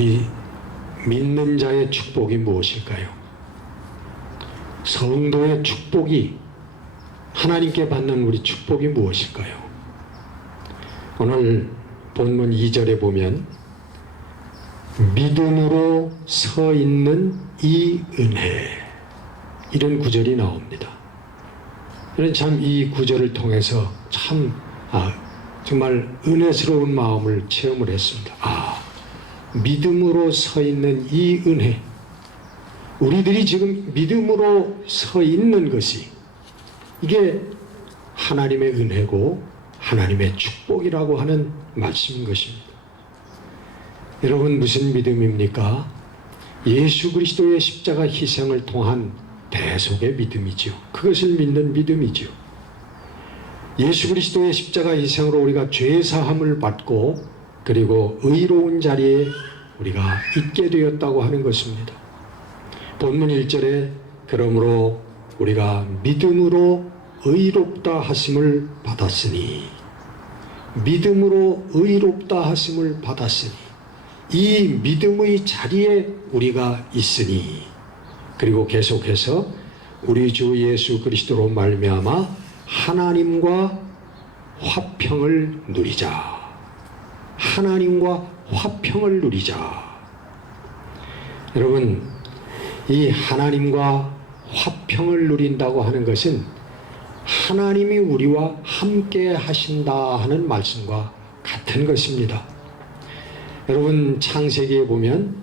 우리 믿는 자의 축복이 무엇일까요? 성도의 축복이, 하나님께 받는 우리 축복이 무엇일까요? 오늘 본문 2절에 보면 믿음으로 서 있는 이 은혜, 이런 구절이 나옵니다. 저는 참 이 구절을 통해서 참 정말 은혜스러운 마음을 체험을 했습니다. 믿음으로 서 있는 이 은혜, 우리들이 지금 믿음으로 서 있는 것이 이게 하나님의 은혜고 하나님의 축복이라고 하는 말씀인 것입니다. 여러분, 무슨 믿음입니까? 예수 그리스도의 십자가 희생을 통한 대속의 믿음이죠. 그것을 믿는 믿음이죠. 예수 그리스도의 십자가 희생으로 우리가 죄 사함을 받고 그리고 의로운 자리에 우리가 있게 되었다고 하는 것입니다. 본문 1절에 그러므로 우리가 믿음으로 의롭다 하심을 받았으니, 믿음으로 의롭다 하심을 받았으니, 이 믿음의 자리에 우리가 있으니, 그리고 계속해서 우리 주 예수 그리스도로 말미암아 하나님과 화평을 누리자. 하나님과 화평을 누리자. 여러분, 이 하나님과 화평을 누린다고 하는 것은 하나님이 우리와 함께 하신다 하는 말씀과 같은 것입니다. 여러분, 창세기에 보면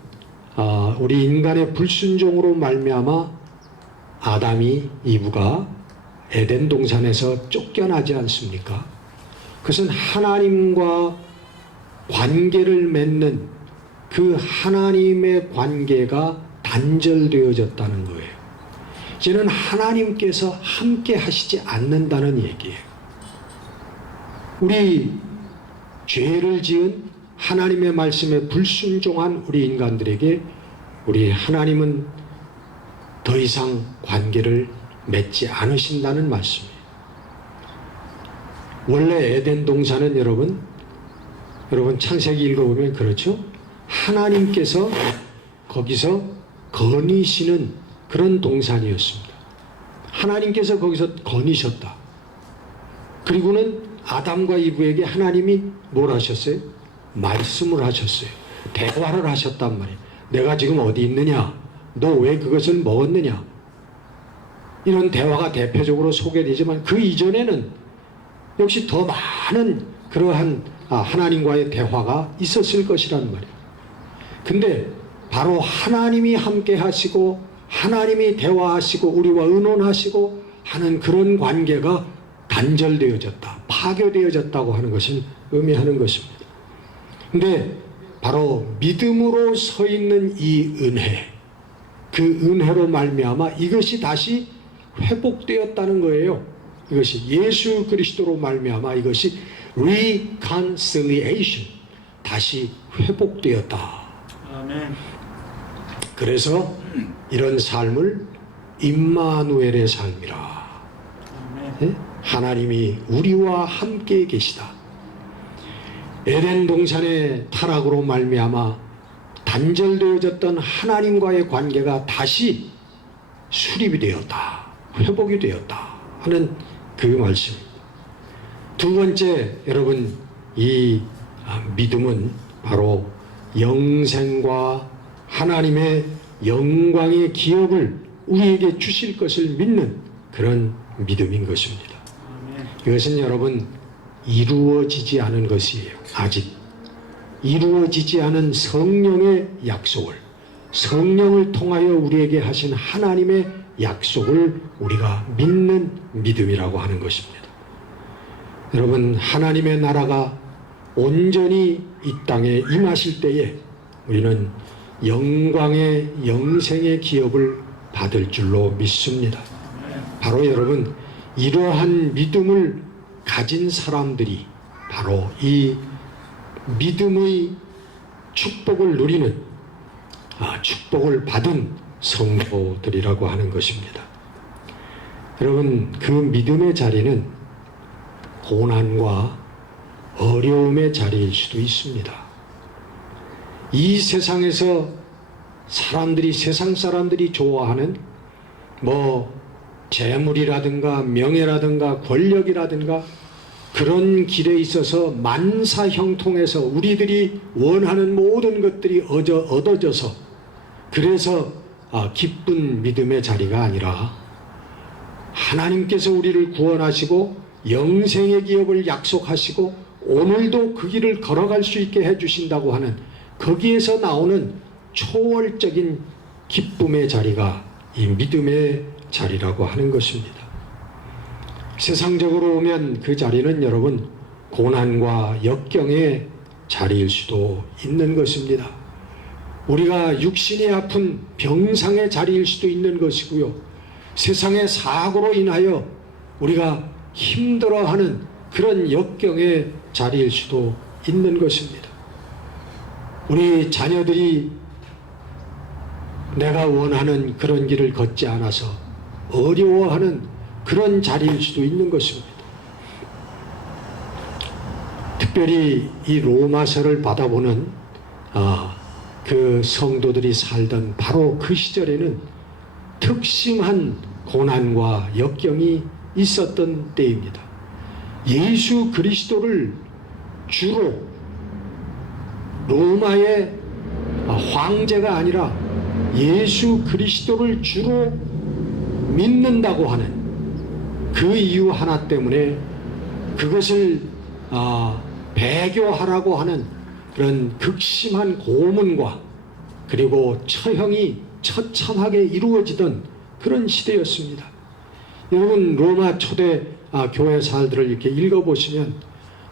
우리 인간의 불순종으로 말미암아 아담이, 이브가 에덴 동산에서 쫓겨나지 않습니까? 그것은 하나님과 관계를 맺는 그 하나님의 관계가 단절되어졌다는 거예요. 이제는 하나님께서 함께 하시지 않는다는 얘기예요. 우리 죄를 지은 하나님의 말씀에 불순종한 우리 인간들에게 우리 하나님은 더 이상 관계를 맺지 않으신다는 말씀이에요. 원래 에덴 동산은 여러분 창세기 읽어보면 그렇죠? 하나님께서 거기서 거니시는 그런 동산이었습니다. 하나님께서 거기서 거니셨다. 그리고는 아담과 이브에게 하나님이 뭘 하셨어요? 말씀을 하셨어요. 대화를 하셨단 말이에요. 내가 지금 어디 있느냐? 너 왜 그것을 먹었느냐? 이런 대화가 대표적으로 소개되지만 그 이전에는 역시 더 많은 그러한 하나님과의 대화가 있었을 것이란 말이에요. 근데 바로 하나님이 함께 하시고 하나님이 대화하시고 우리와 의논하시고 하는 그런 관계가 단절되어졌다, 파괴되어졌다고 하는 것을 의미하는 것입니다. 근데 바로 믿음으로 서 있는 이 은혜, 그 은혜로 말미암아 이것이 다시 회복되었다는 거예요. 이것이 예수 그리스도로 말미암아 이것이 reconciliation, 다시 회복되었다. 아멘. 그래서 이런 삶을 임마누엘의 삶이라. 네? 하나님이 우리와 함께 계시다. 에덴 동산의 타락으로 말미암아 단절되어졌던 하나님과의 관계가 다시 수립이 되었다, 회복이 되었다 하는 그 말씀입니다. 두 번째, 여러분, 이 믿음은 바로 영생과 하나님의 영광의 기업을 우리에게 주실 것을 믿는 그런 믿음인 것입니다. 이것은 여러분 이루어지지 않은 것이에요. 아직 이루어지지 않은 성령의 약속을, 성령을 통하여 우리에게 하신 하나님의 약속을 우리가 믿는 믿음이라고 하는 것입니다. 여러분, 하나님의 나라가 온전히 이 땅에 임하실 때에 우리는 영광의 영생의 기업을 받을 줄로 믿습니다. 바로 여러분, 이러한 믿음을 가진 사람들이 바로 이 믿음의 축복을 누리는, 축복을 받은 성도들이라고 하는 것입니다. 여러분, 그 믿음의 자리는 고난과 어려움의 자리일 수도 있습니다. 이 세상에서 세상 사람들이 좋아하는 재물이라든가 명예라든가 권력이라든가 그런 길에 있어서 만사형통해서 우리들이 원하는 모든 것들이 얻어져서 그래서 기쁜 믿음의 자리가 아니라 하나님께서 우리를 구원하시고 영생의 기업을 약속하시고 오늘도 그 길을 걸어갈 수 있게 해주신다고 하는 거기에서 나오는 초월적인 기쁨의 자리가 이 믿음의 자리라고 하는 것입니다. 세상적으로 보면 그 자리는 여러분 고난과 역경의 자리일 수도 있는 것입니다. 우리가 육신이 아픈 병상의 자리일 수도 있는 것이고요. 세상의 사고로 인하여 우리가 힘들어하는 그런 역경의 자리일 수도 있는 것입니다. 우리 자녀들이 내가 원하는 그런 길을 걷지 않아서 어려워하는 그런 자리일 수도 있는 것입니다. 특별히 이 로마서를 받아보는 그 성도들이 살던 바로 그 시절에는 특심한 고난과 역경이 있었던 때입니다. 예수 그리스도를 주로 로마의 황제가 아니라 예수 그리스도를 주로 믿는다고 하는 그 이유 하나 때문에 그것을 배교하라고 하는 그런 극심한 고문과 그리고 처형이 처참하게 이루어지던 그런 시대였습니다. 여러분 로마 초대 교회 사들을 이렇게 읽어보시면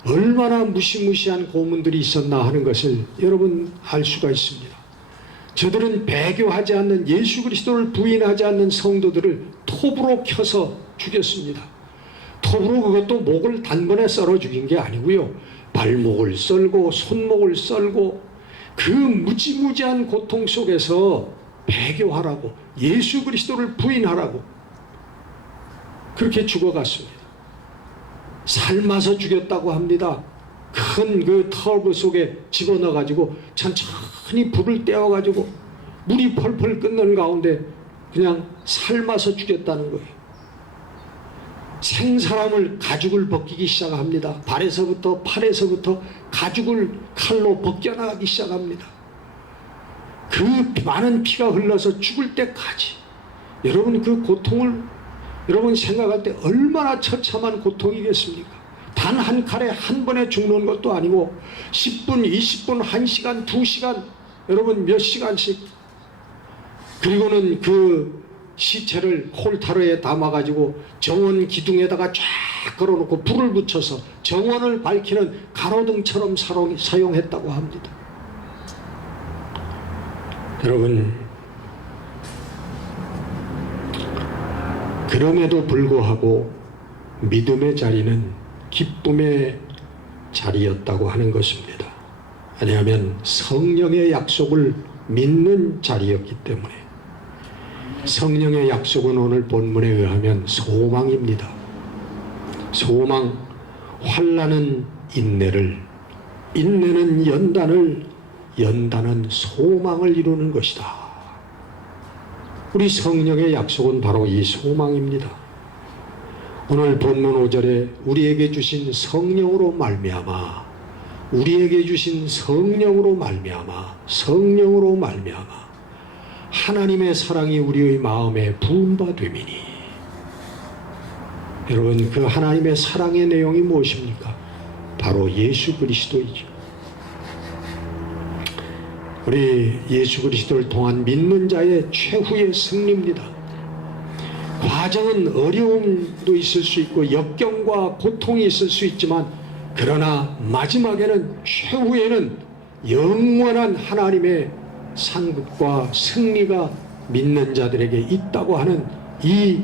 얼마나 무시무시한 고문들이 있었나 하는 것을 여러분 알 수가 있습니다. 저들은 배교하지 않는 예수 그리스도를 부인하지 않는 성도들을 톱으로 켜서 죽였습니다. 톱으로 그것도 목을 단번에 썰어 죽인 게 아니고요. 발목을 썰고 손목을 썰고 그 무지무지한 고통 속에서 배교하라고 예수 그리스도를 부인하라고 그렇게 죽어갔습니다. 삶아서 죽였다고 합니다. 큰 그 털브 속에 집어넣어가지고 천천히 불을 떼어가지고 물이 펄펄 끓는 가운데 그냥 삶아서 죽였다는 거예요. 생사람을 가죽을 벗기기 시작합니다. 발에서부터 팔에서부터 가죽을 칼로 벗겨나가기 시작합니다. 그 많은 피가 흘러서 죽을 때까지 여러분 그 고통을 여러분 생각할 때 얼마나 처참한 고통이겠습니까? 단 한 칼에 한 번에 죽는 것도 아니고 10분, 20분, 1시간, 2시간 여러분 몇 시간씩 그리고는 그 시체를 홀타르에 담아가지고 정원 기둥에다가 쫙 걸어놓고 불을 붙여서 정원을 밝히는 가로등처럼 사용했다고 합니다. 여러분 그럼에도 불구하고 믿음의 자리는 기쁨의 자리였다고 하는 것입니다. 왜냐하면 성령의 약속을 믿는 자리였기 때문에. 성령의 약속은 오늘 본문에 의하면 소망입니다. 소망, 환난은 인내를, 인내는 연단을, 연단은 소망을 이루는 것이다. 우리 성령의 약속은 바로 이 소망입니다. 오늘 본문 5절에 우리에게 주신 성령으로 말미암아, 우리에게 주신 성령으로 말미암아, 성령으로 말미암아 하나님의 사랑이 우리의 마음에 부은 바 되미니. 여러분 그 하나님의 사랑의 내용이 무엇입니까? 바로 예수 그리스도이죠. 우리 예수 그리스도를 통한 믿는 자의 최후의 승리입니다. 과정은 어려움도 있을 수 있고 역경과 고통이 있을 수 있지만 그러나 마지막에는 최후에는 영원한 하나님의 상급과 승리가 믿는 자들에게 있다고 하는 이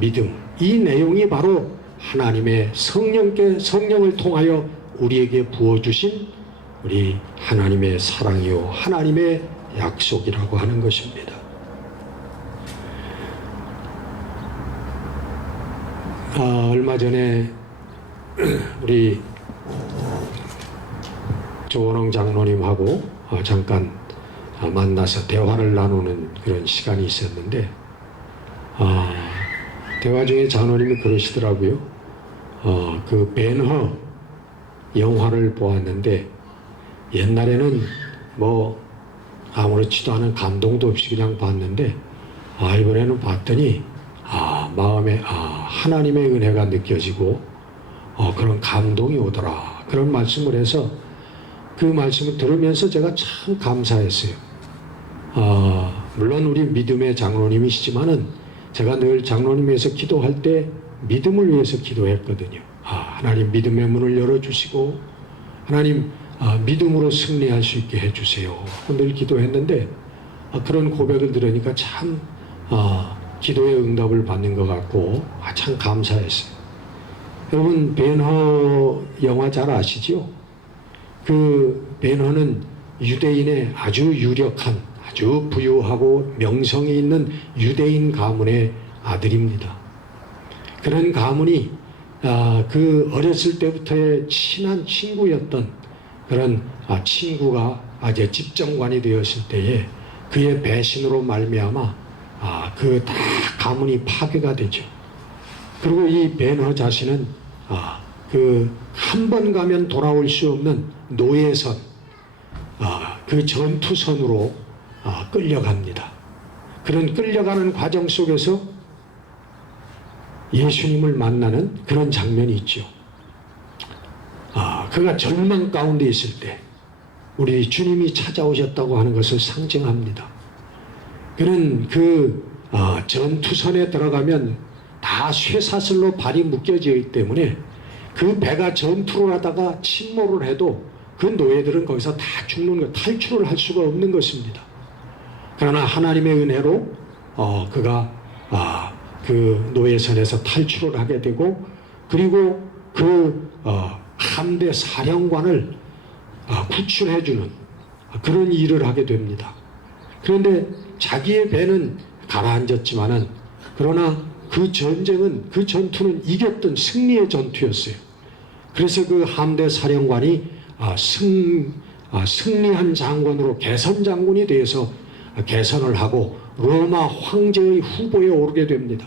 믿음, 이 내용이 바로 하나님의 성령을 통하여 우리에게 부어주신 우리 하나님의 사랑이요 하나님의 약속이라고 하는 것입니다. 얼마 전에 우리 조원홍 장로님하고 잠깐 만나서 대화를 나누는 그런 시간이 있었는데 대화 중에 장로님이 그러시더라고요. 그 벤허 영화를 보았는데 옛날에는 뭐 아무렇지도 않은 감동도 없이 그냥 봤는데 이번에는 봤더니 마음에 하나님의 은혜가 느껴지고 그런 감동이 오더라, 그런 말씀을 해서 그 말씀을 들으면서 제가 참 감사했어요. 물론 우리 믿음의 장로님이시지만은 제가 늘 장로님 위해서 기도할 때 믿음을 위해서 기도했거든요. 하나님 믿음의 문을 열어주시고 하나님 믿음으로 승리할 수 있게 해주세요, 늘 기도했는데 그런 고백을 들으니까 참 기도의 응답을 받는 것 같고 참 감사했어요. 여러분 벤허 영화 잘 아시죠? 그 벤허는 유대인의 아주 유력한, 아주 부유하고 명성이 있는 유대인 가문의 아들입니다. 그런 가문이 그 어렸을 때부터의 친한 친구였던 그런 친구가 이제 집정관이 되었을 때에 그의 배신으로 말미암아 그 다 가문이 파괴가 되죠. 그리고 이 벤허 자신은 그 한 번 가면 돌아올 수 없는 노예선, 그 전투선으로 끌려갑니다. 그런 끌려가는 과정 속에서 예수님을 만나는 그런 장면이 있죠. 그가 절망 가운데 있을 때 우리 주님이 찾아오셨다고 하는 것을 상징합니다. 그는 그 전투선에 들어가면 다 쇠사슬로 발이 묶여져 있기 때문에 그 배가 전투를 하다가 침몰을 해도 그 노예들은 거기서 다 죽는 것, 탈출을 할 수가 없는 것입니다. 그러나 하나님의 은혜로 그가 그 노예선에서 탈출을 하게 되고, 그리고 그 함대 사령관을 구출해주는 그런 일을 하게 됩니다. 그런데 자기의 배는 가라앉았지만은, 그러나 그 전쟁은, 그 전투는 이겼던 승리의 전투였어요. 그래서 그 함대 사령관이 승리한 장군으로 개선 장군이 되어서 개선을 하고 로마 황제의 후보에 오르게 됩니다.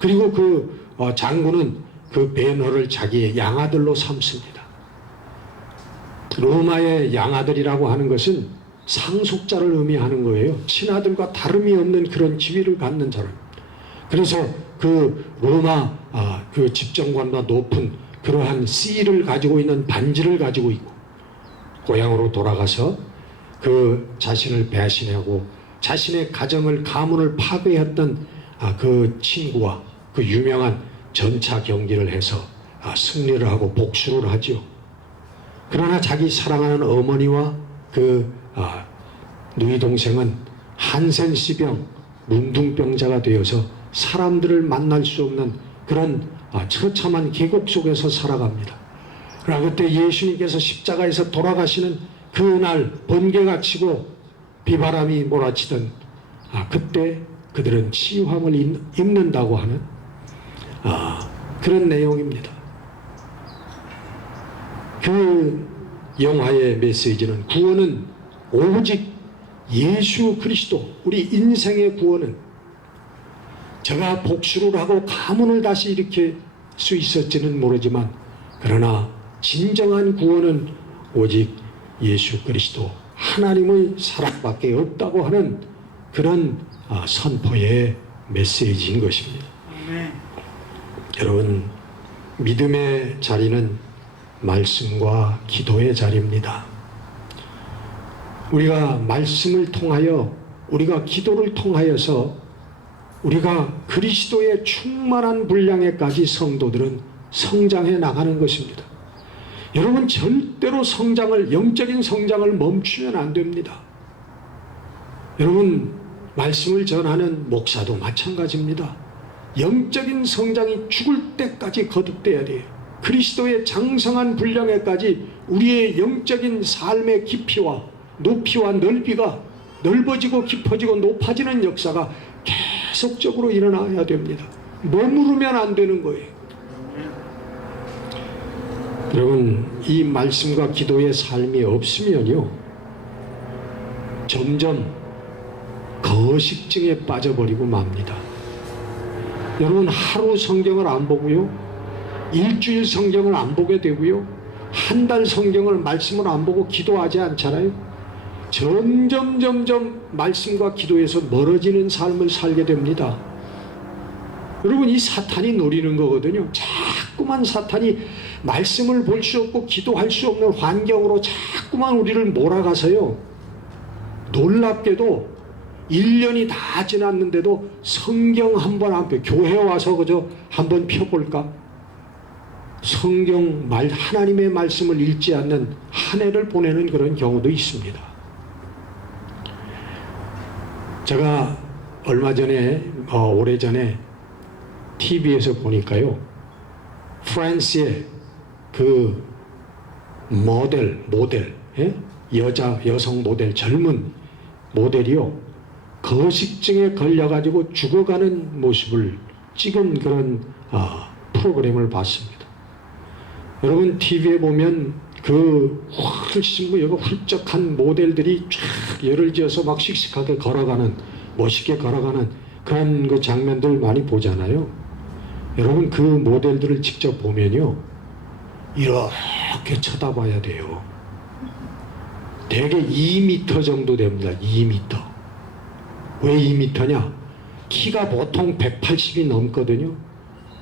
그리고 그 장군은 그 벤허를 자기의 양아들로 삼습니다. 로마의 양아들이라고 하는 것은 상속자를 의미하는 거예요. 친아들과 다름이 없는 그런 지위를 갖는 사람. 그래서 그 로마 그 집정관과 높은 그러한 씨를 가지고 있는 반지를 가지고 있고, 고향으로 돌아가서 그 자신을 배신하고 자신의 가정을, 가문을 파괴했던 그 친구와 그 유명한 전차 경기를 해서 승리를 하고 복수를 하죠. 그러나 자기 사랑하는 어머니와 그 누이 동생은 한센시병, 문둥병자가 되어서 사람들을 만날 수 없는 그런 처참한 계곡 속에서 살아갑니다. 그러나 그때 예수님께서 십자가에서 돌아가시는 그날 번개가 치고 비바람이 몰아치던 그때 그들은 치유함을 입는다고 하는 그런 내용입니다. 그 영화의 메시지는, 구원은 오직 예수 그리스도, 우리 인생의 구원은 제가 복수를 하고 가문을 다시 일으킬 수 있을지는 모르지만, 그러나 진정한 구원은 오직 예수 그리스도, 하나님의 사랑밖에 없다고 하는 그런 선포의 메시지인 것입니다. 여러분, 믿음의 자리는 말씀과 기도의 자리입니다. 우리가 말씀을 통하여, 우리가 기도를 통하여서 우리가 그리스도의 충만한 분량에까지 성도들은 성장해 나가는 것입니다. 여러분, 절대로 영적인 성장을 멈추면 안 됩니다. 여러분, 말씀을 전하는 목사도 마찬가지입니다. 영적인 성장이 죽을 때까지 거듭돼야 돼요. 그리스도의 장성한 분량에까지 우리의 영적인 삶의 깊이와 높이와 넓이가 넓어지고 깊어지고 높아지는 역사가 계속적으로 일어나야 됩니다. 머무르면 안 되는 거예요. 여러분, 이 말씀과 기도의 삶이 없으면요, 점점 거식증에 빠져버리고 맙니다. 여러분, 하루 성경을 안 보고요, 일주일 성경을 안 보게 되고요, 한 달 성경을 말씀을 안 보고 기도하지 않잖아요. 점점 말씀과 기도에서 멀어지는 삶을 살게 됩니다. 여러분, 이 사탄이 노리는 거거든요. 자꾸만 사탄이 말씀을 볼 수 없고 기도할 수 없는 환경으로 자꾸만 우리를 몰아가서요, 놀랍게도 1년이 다 지났는데도 성경 한 번 안 펴, 교회 와서 그저 한번 펴볼까? 성경 하나님의 말씀을 읽지 않는 한 해를 보내는 그런 경우도 있습니다. 제가 얼마 전에, 오래전에 TV에서 보니까요, 프랑스의 그 모델, 예? 여성 모델, 젊은 모델이요, 거식증에 걸려가지고 죽어가는 모습을 찍은 그런 프로그램을 봤습니다. 여러분, TV에 보면 그 훨씬 훌쩍한 모델들이 쫙 열을 지어서 막 씩씩하게 걸어가는, 멋있게 걸어가는 그런 그 장면들 많이 보잖아요. 여러분, 그 모델들을 직접 보면요, 이렇게 쳐다봐야 돼요. 대개 2m 정도 됩니다. 2m. 왜 2m냐? 키가 보통 180이 넘거든요.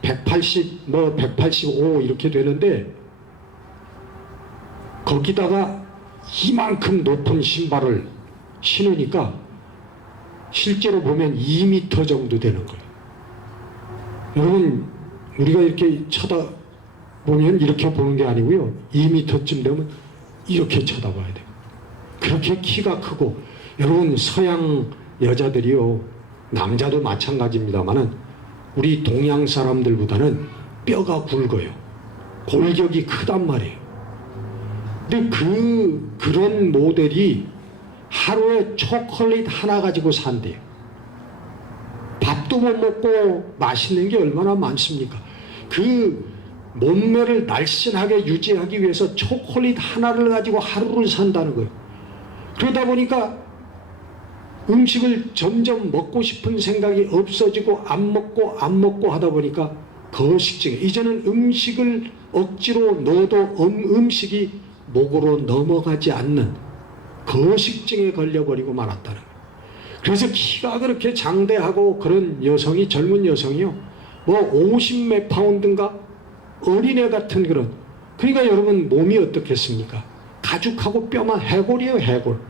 180, 185 이렇게 되는데, 거기다가 이만큼 높은 신발을 신으니까 실제로 보면 2m 정도 되는 거예요. 여러분, 우리가 이렇게 쳐다보면 이렇게 보는 게 아니고요, 2m쯤 되면 이렇게 쳐다봐야 돼요. 그렇게 키가 크고, 여러분, 서양 여자들이요, 남자도 마찬가지입니다만은 우리 동양 사람들보다는 뼈가 굵어요. 골격이 크단 말이에요. 근데 그런 모델이 하루에 초콜릿 하나 가지고 산대요. 밥도 못 먹고 맛있는 게 얼마나 많습니까? 그 몸매를 날씬하게 유지하기 위해서 초콜릿 하나를 가지고 하루를 산다는 거예요. 그러다 보니까 음식을 점점 먹고 싶은 생각이 없어지고 안 먹고 하다 보니까 거식증에, 이제는 음식을 억지로 넣어도 음식이 목으로 넘어가지 않는 거식증에 걸려버리고 말았다는 거예요. 그래서 키가 그렇게 장대하고 그런 여성이, 젊은 여성이요, 뭐 50몇 파운드인가? 어린애 같은 그런, 그러니까 여러분, 몸이 어떻겠습니까? 가죽하고 뼈만 해골이에요, 해골.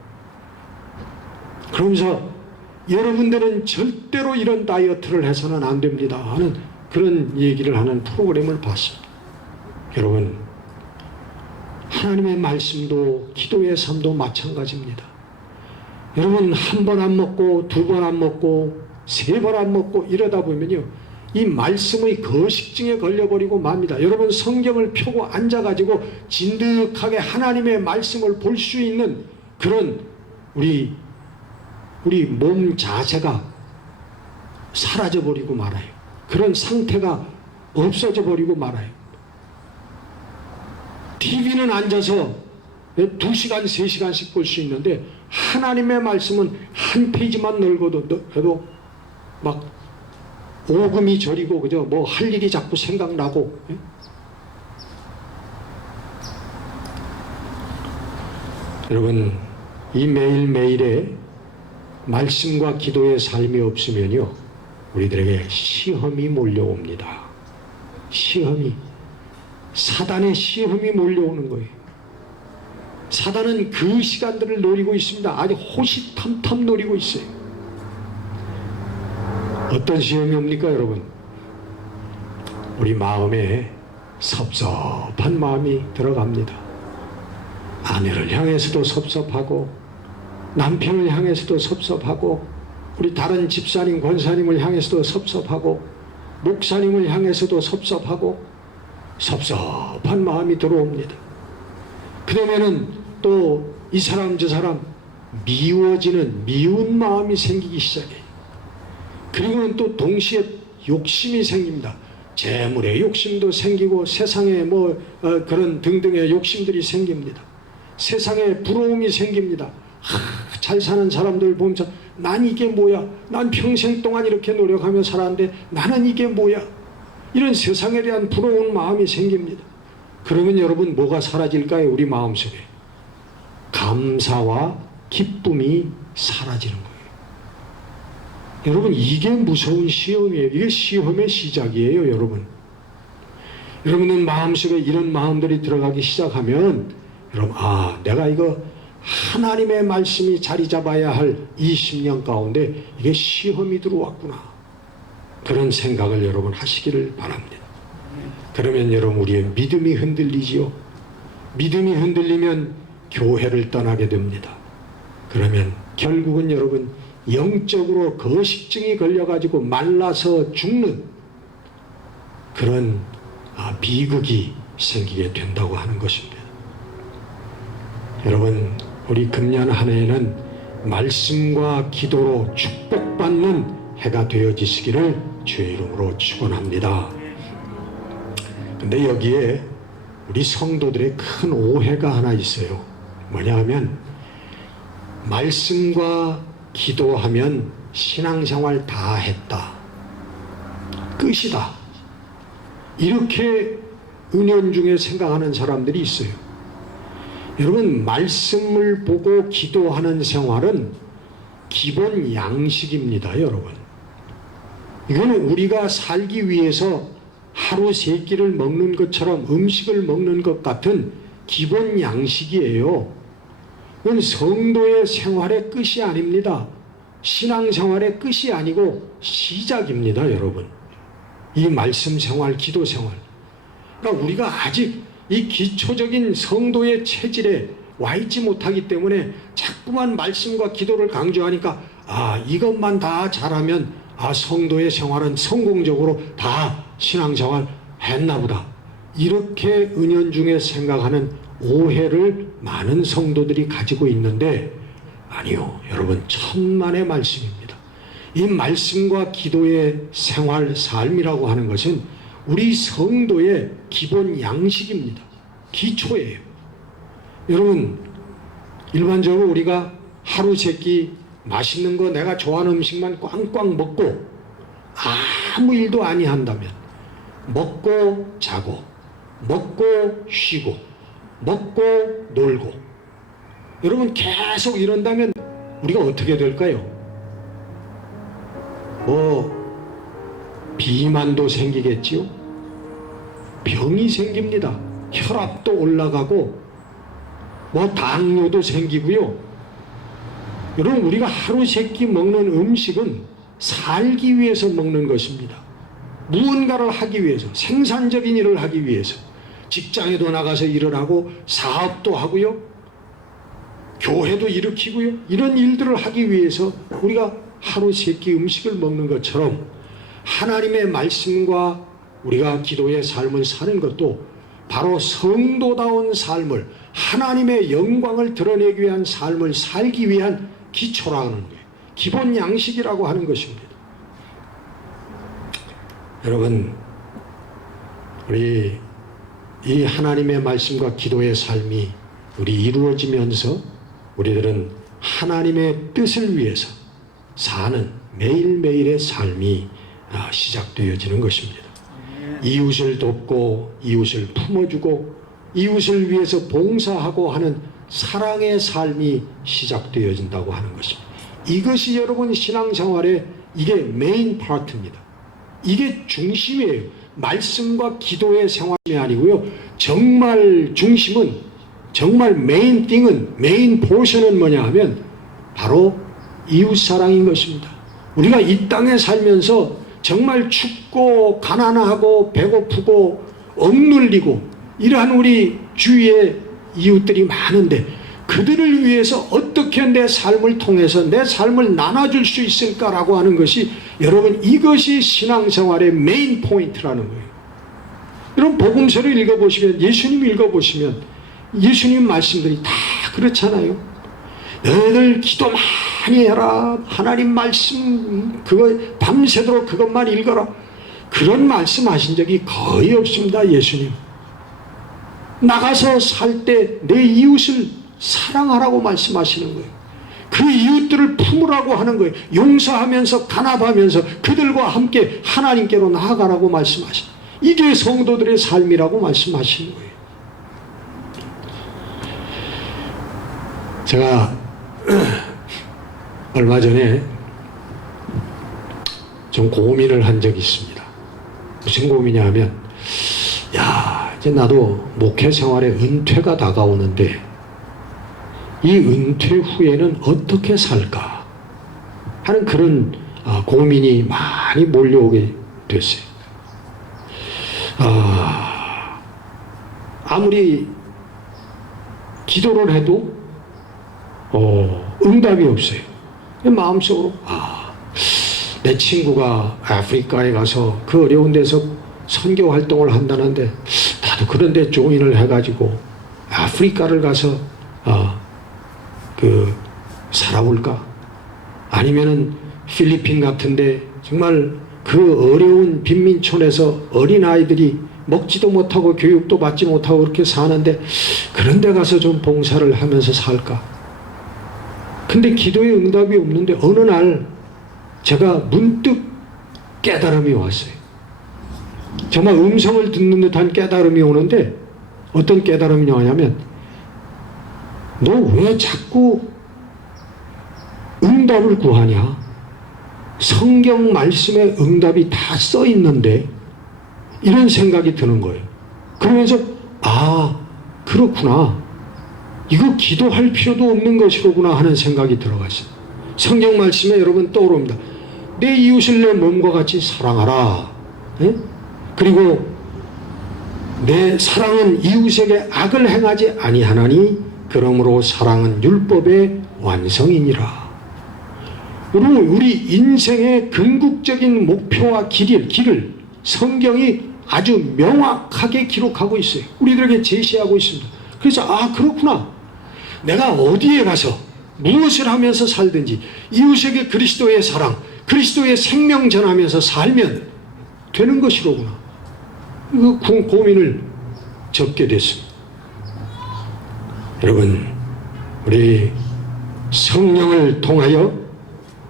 그러면서 여러분들은 절대로 이런 다이어트를 해서는 안 됩니다 하는 그런 얘기를 하는 프로그램을 봤습니다. 여러분, 하나님의 말씀도 기도의 삶도 마찬가지입니다. 여러분, 한 번 안 먹고 두 번 안 먹고 세 번 안 먹고 이러다 보면요, 이 말씀의 거식증에 걸려버리고 맙니다. 여러분, 성경을 펴고 앉아가지고 진득하게 하나님의 말씀을 볼 수 있는 그런 우리 몸 자세가 사라져버리고 말아요. 그런 상태가 없어져 버리고 말아요. TV는 앉아서 2시간, 3시간씩 볼 수 있는데 하나님의 말씀은 한 페이지만 넓어도 막 오금이 저리고 그저 뭐 할 일이 자꾸 생각나고. 여러분, 이 매일매일의 말씀과 기도의 삶이 없으면요, 우리들에게 시험이 몰려옵니다. 시험이, 사단의 시험이 몰려오는 거예요. 사단은 그 시간들을 노리고 있습니다. 아주 호시탐탐 노리고 있어요. 어떤 시험이 옵니까, 여러분? 우리 마음에 섭섭한 마음이 들어갑니다. 아내를 향해서도 섭섭하고, 남편을 향해서도 섭섭하고, 우리 다른 집사님, 권사님을 향해서도 섭섭하고, 목사님을 향해서도 섭섭하고, 섭섭한 마음이 들어옵니다. 그러면은 또 이 사람 저 사람 미워지는, 미운 마음이 생기기 시작해요. 그리고는 또 동시에 욕심이 생깁니다. 재물의 욕심도 생기고, 세상에 그런 등등의 욕심들이 생깁니다. 세상에 부러움이 생깁니다. 잘 사는 사람들 보면서 난 이게 뭐야? 난 평생 동안 이렇게 노력하며 살았는데 나는 이게 뭐야? 이런 세상에 대한 부러운 마음이 생깁니다. 그러면 여러분 뭐가 사라질까요? 우리 마음속에 감사와 기쁨이 사라지는 거예요. 여러분 이게 무서운 시험이에요. 이게 시험의 시작이에요. 여러분은 마음속에 이런 마음들이 들어가기 시작하면 여러분 내가 이거 하나님의 말씀이 자리 잡아야 할 이 10년 가운데 이게 시험이 들어왔구나. 그런 생각을 여러분 하시기를 바랍니다. 그러면 여러분 우리의 믿음이 흔들리지요. 믿음이 흔들리면 교회를 떠나게 됩니다. 그러면 결국은 여러분 영적으로 거식증이 걸려가지고 말라서 죽는 그런 비극이 생기게 된다고 하는 것입니다. 여러분 우리 금년 한 해에는 말씀과 기도로 축복받는 해가 되어지시기를 주의 이름으로 축원합니다. 근데 여기에 우리 성도들의 큰 오해가 하나 있어요. 뭐냐 하면 말씀과 기도하면 신앙생활 다 했다. 끝이다. 이렇게 은연중에 생각하는 사람들이 있어요. 여러분 말씀을 보고 기도하는 생활은 기본 양식입니다. 여러분 이거는 우리가 살기 위해서 하루 세 끼를 먹는 것처럼 음식을 먹는 것 같은 기본 양식이에요. 그건 성도의 생활의 끝이 아닙니다. 신앙생활의 끝이 아니고 시작입니다. 여러분 이 말씀 생활, 기도 생활, 그러니까 우리가 아직 이 기초적인 성도의 체질에 와 있지 못하기 때문에 자꾸만 말씀과 기도를 강조하니까 이것만 다 잘하면 성도의 생활은 성공적으로 다 신앙생활 했나 보다. 이렇게 은연중에 생각하는 오해를 많은 성도들이 가지고 있는데 아니요. 여러분 천만의 말씀입니다. 이 말씀과 기도의 생활, 삶이라고 하는 것은 우리 성도의 기본 양식입니다. 기초예요. 여러분 일반적으로 우리가 하루 세끼 맛있는 거 내가 좋아하는 음식만 꽝꽝 먹고 아무 일도 아니한다면 먹고 자고 먹고 쉬고 먹고 놀고 여러분 계속 이런다면 우리가 어떻게 될까요? 비만도 생기겠지요. 병이 생깁니다. 혈압도 올라가고 당뇨도 생기고요. 여러분 우리가 하루 세끼 먹는 음식은 살기 위해서 먹는 것입니다. 무언가를 하기 위해서, 생산적인 일을 하기 위해서 직장에도 나가서 일을 하고 사업도 하고요. 교회도 일으키고요. 이런 일들을 하기 위해서 우리가 하루 세끼 음식을 먹는 것처럼 하나님의 말씀과 우리가 기도의 삶을 사는 것도 바로 성도다운 삶을, 하나님의 영광을 드러내기 위한 삶을 살기 위한 기초라는 거예요. 기본 양식이라고 하는 것입니다. 여러분 우리 이 하나님의 말씀과 기도의 삶이 우리 이루어지면서 우리들은 하나님의 뜻을 위해서 사는 매일매일의 삶이 시작되어지는 것입니다. 이웃을 돕고 이웃을 품어주고 이웃을 위해서 봉사하고 하는 사랑의 삶이 시작되어진다고 하는 것입니다. 이것이 여러분 신앙생활의 이게 메인 파트입니다. 이게 중심이에요. 말씀과 기도의 생활이 아니고요. 정말 중심은, 정말 메인 띵은, 메인 포션은 뭐냐 하면 바로 이웃사랑인 것입니다. 우리가 이 땅에 살면서 정말 춥고 가난하고 배고프고 억눌리고 이러한 우리 주위에 이웃들이 많은데 그들을 위해서 어떻게 내 삶을 통해서 내 삶을 나눠줄 수 있을까라고 하는 것이 여러분 이것이 신앙생활의 메인 포인트라는 거예요. 여러분 복음서를 읽어보시면 예수님 읽어보시면 예수님 말씀들이 다 그렇잖아요. 너희들 기도 많이 해라. 하나님 말씀 그거 밤새도록 그것만 읽어라. 그런 말씀하신 적이 거의 없습니다. 예수님. 나가서 살 때 내 이웃을 사랑하라고 말씀하시는 거예요. 그 이웃들을 품으라고 하는 거예요. 용서하면서 간합하면서 그들과 함께 하나님께로 나아가라고 말씀하신, 이게 성도들의 삶이라고 말씀하시는 거예요. 제가 얼마 전에 좀 고민을 한 적이 있습니다. 무슨 고민이냐 하면, 이제 나도 목회 생활에 은퇴가 다가오는데 이 은퇴 후에는 어떻게 살까 하는 그런 고민이 많이 몰려오게 됐어요. 아무리 기도를 해도 응답이 없어요. 마음속으로 내 친구가 아프리카에 가서 그 어려운 데서 선교 활동을 한다는데 나도 그런 데 조인을 해가지고 아프리카를 가서 살아볼까? 아니면은 필리핀 같은데 정말 그 어려운 빈민촌에서 어린아이들이 먹지도 못하고 교육도 받지 못하고 그렇게 사는데 그런 데 가서 좀 봉사를 하면서 살까? 근데 기도에 응답이 없는데 어느 날 제가 문득 깨달음이 왔어요. 정말 음성을 듣는 듯한 깨달음이 오는데 어떤 깨달음이냐면, 너 왜 자꾸 응답을 구하냐? 성경 말씀에 응답이 다 써 있는데, 이런 생각이 드는 거예요. 그러면서 그렇구나, 이거 기도할 필요도 없는 것이로구나 하는 생각이 들어갔어요. 성경 말씀에 여러분 떠오릅니다. 내 이웃을 내 몸과 같이 사랑하라. 그리고 내 사랑은 이웃에게 악을 행하지 아니하나니 그러므로 사랑은 율법의 완성이니라. 여러분, 우리 인생의 궁극적인 목표와 길을 성경이 아주 명확하게 기록하고 있어요. 우리들에게 제시하고 있습니다. 그래서 그렇구나, 내가 어디에 가서 무엇을 하면서 살든지 이웃에게 그리스도의 사랑, 그리스도의 생명 전하면서 살면 되는 것이로구나, 그 고민을 접게 됐습니다. 여러분, 우리 성령을 통하여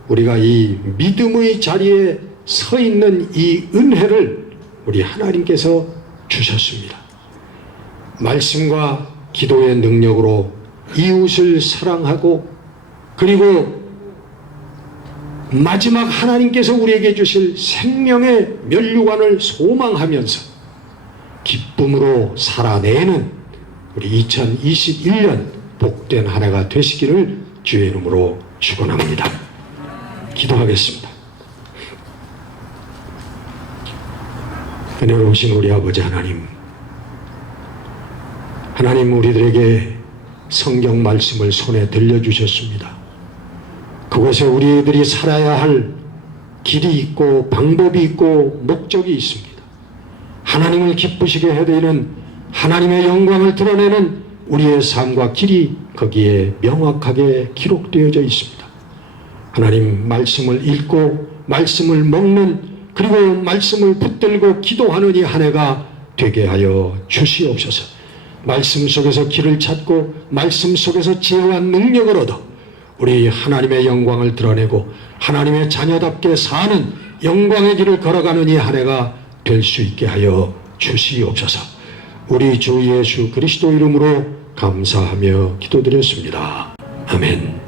우리가 이 믿음의 자리에 서 있는 이 은혜를 우리 하나님께서 주셨습니다. 말씀과 기도의 능력으로 이웃을 사랑하고, 그리고 마지막 하나님께서 우리에게 주실 생명의 면류관을 소망하면서 기쁨으로 살아내는 우리 2021년 복된 한 해가 되시기를 주의 이름으로 축원합니다. 기도하겠습니다. 은혜로우신 우리 아버지 하나님, 우리들에게 성경 말씀을 손에 들려주셨습니다. 그곳에 우리들이 살아야 할 길이 있고 방법이 있고 목적이 있습니다. 하나님을 기쁘시게 해드리는, 하나님의 영광을 드러내는 우리의 삶과 길이 거기에 명확하게 기록되어져 있습니다. 하나님, 말씀을 읽고 말씀을 먹는, 그리고 말씀을 붙들고 기도하는 이 한 해가 되게 하여 주시옵소서. 말씀 속에서 길을 찾고 말씀 속에서 지혜와 능력을 얻어 우리 하나님의 영광을 드러내고 하나님의 자녀답게 사는 영광의 길을 걸어가는 이 한 해가 될 수 있게 하여 주시옵소서. 우리 주 예수 그리스도 이름으로 감사하며 기도드렸습니다. 아멘.